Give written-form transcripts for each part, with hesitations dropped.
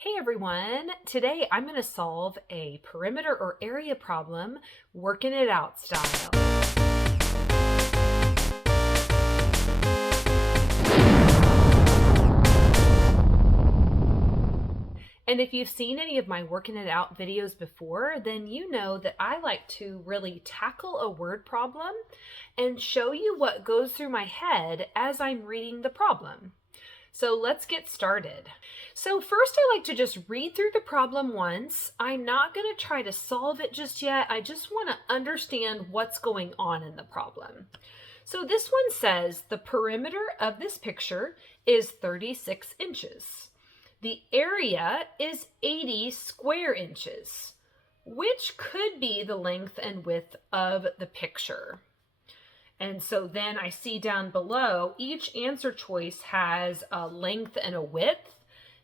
Hey everyone, today I'm going to solve a perimeter or area problem, working it out style. And if you've seen any of my working it out videos before, then you know that I like to really tackle a word problem and show you what goes through my head as I'm reading the problem. So let's get started. So first I like to just read through the problem once. I'm not going to try to solve it just yet. I just want to understand what's going on in the problem. So this one says the perimeter of this picture is 36 inches. The area is 80 square inches, which could be the length and width of the picture. And so then I see down below, each answer choice has a length and a width.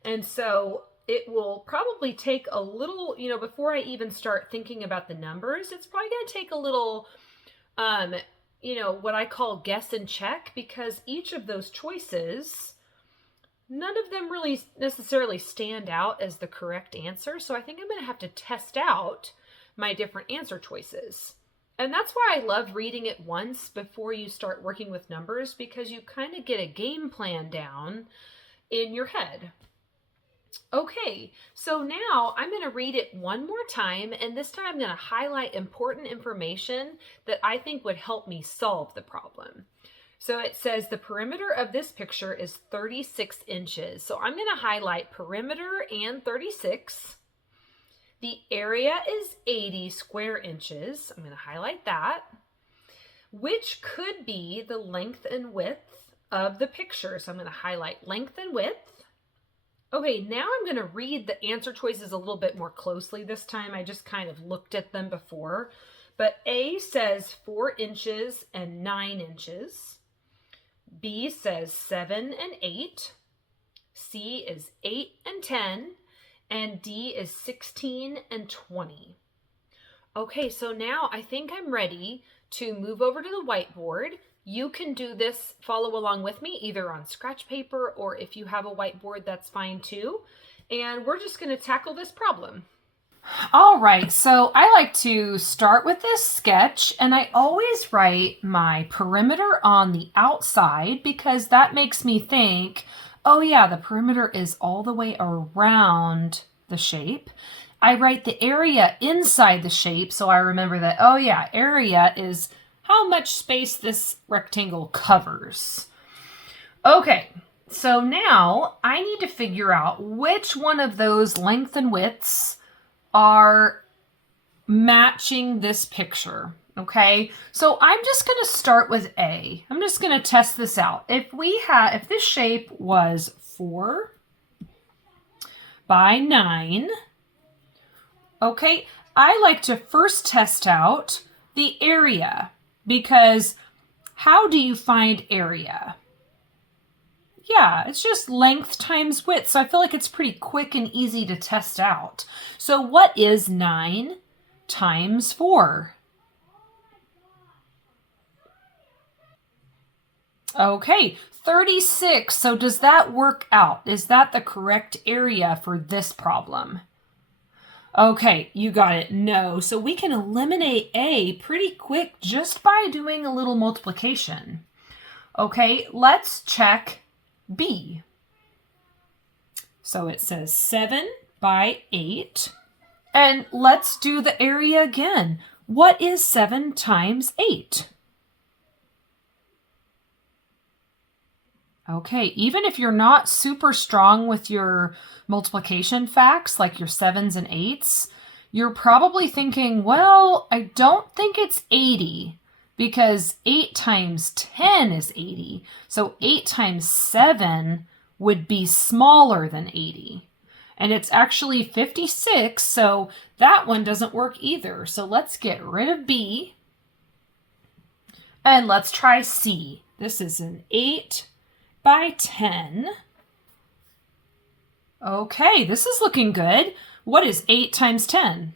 And so it will probably take a little, before I even start thinking about the numbers, it's probably going to take a little, what I call guess and check, because each of those choices, none of them really necessarily stand out as the correct answer. So I think I'm going to have to test out my different answer choices. And that's why I love reading it once before you start working with numbers, because you kind of get a game plan down in your head. Okay, so now I'm going to read it one more time, and this time I'm going to highlight important information that I think would help me solve the problem. So it says the perimeter of this picture is 36 inches. So I'm going to highlight perimeter and 36. The area is 80 square inches. I'm going to highlight that, which could be the length and width of the picture. So I'm going to highlight length and width. Okay, now I'm going to read the answer choices a little bit more closely this time. I just kind of looked at them before. But A says 4 inches and 9 inches. B says 7 and 8. C is 8 and 10. And D is 16 and 20. Okay, so now I think I'm ready to move over to the whiteboard. You can do this, follow along with me, either on scratch paper, or if you have a whiteboard, that's fine too. And we're just going to tackle this problem. All right, so I like to start with this sketch, and I always write my perimeter on the outside because that makes me think, oh yeah, the perimeter is all the way around the shape. I write the area inside the shape, so I remember that, oh yeah, area is how much space this rectangle covers. Okay, so now I need to figure out which one of those length and widths are matching this picture. Okay, so I'm just going to start with A. I'm just going to test this out. If this shape was 4 by 9, okay, I like to first test out the area, because how do you find area? Yeah, it's just length times width. So I feel like it's pretty quick and easy to test out. So what is 9 times 4? Okay, 36. So does that work out? Is that the correct area for this problem? Okay, you got it. No. So we can eliminate A pretty quick just by doing a little multiplication. Okay, let's check B. So it says 7 by 8. And let's do the area again. What is 7 times 8? Okay, even if you're not super strong with your multiplication facts, like your 7s and 8s, you're probably thinking, well, I don't think it's 80, because 8 times 10 is 80. So 8 times 7 would be smaller than 80. And it's actually 56, so that one doesn't work either. So let's get rid of B. And let's try C. This is an 8 by 10. Okay, this is looking good. What is 8 times 10?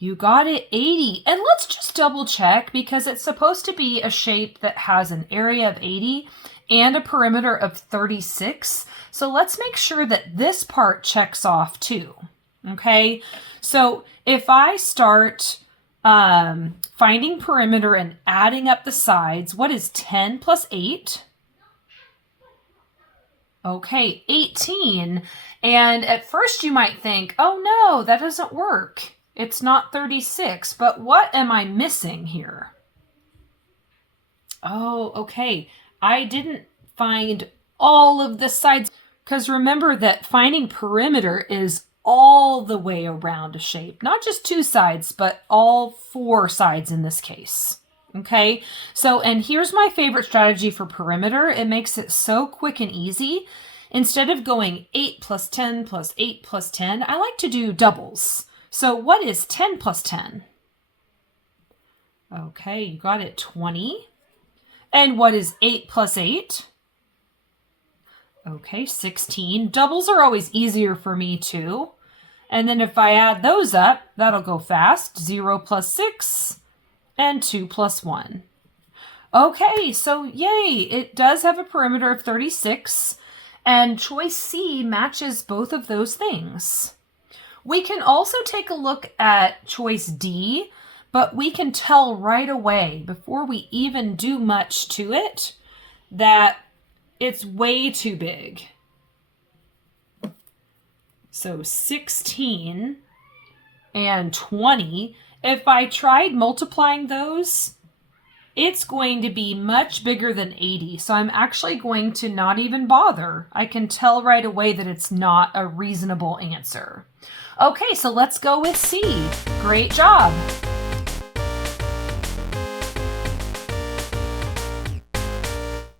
You got it, 80. And let's just double check, because it's supposed to be a shape that has an area of 80. and a perimeter of 36. So let's make sure that this part checks off too. Okay, so if I start finding perimeter and adding up the sides, what is 10 plus 8? Okay, 18. And at first you might think, oh no, that doesn't work. It's not 36, but what am I missing here? Oh, okay. I didn't find all of the sides, because remember that finding perimeter is all the way around a shape, not just two sides, but all four sides in this case. Okay, so, and here's my favorite strategy for perimeter. It makes it so quick and easy. Instead of going 8 plus 10 plus 8 plus 10, I like to do doubles. So what is 10 plus 10? Okay, you got it, 20. And what is 8 plus 8? Okay, 16. Doubles are always easier for me too. And then if I add those up, that'll go fast. 0 plus 6 and 2 plus 1. Okay, so yay, it does have a perimeter of 36, and choice C matches both of those things. We can also take a look at choice D, but we can tell right away, before we even do much to it, that it's way too big. So 16 and 20, if I tried multiplying those, it's going to be much bigger than 80. So I'm actually going to not even bother. I can tell right away that it's not a reasonable answer. Okay, so let's go with C. Great job.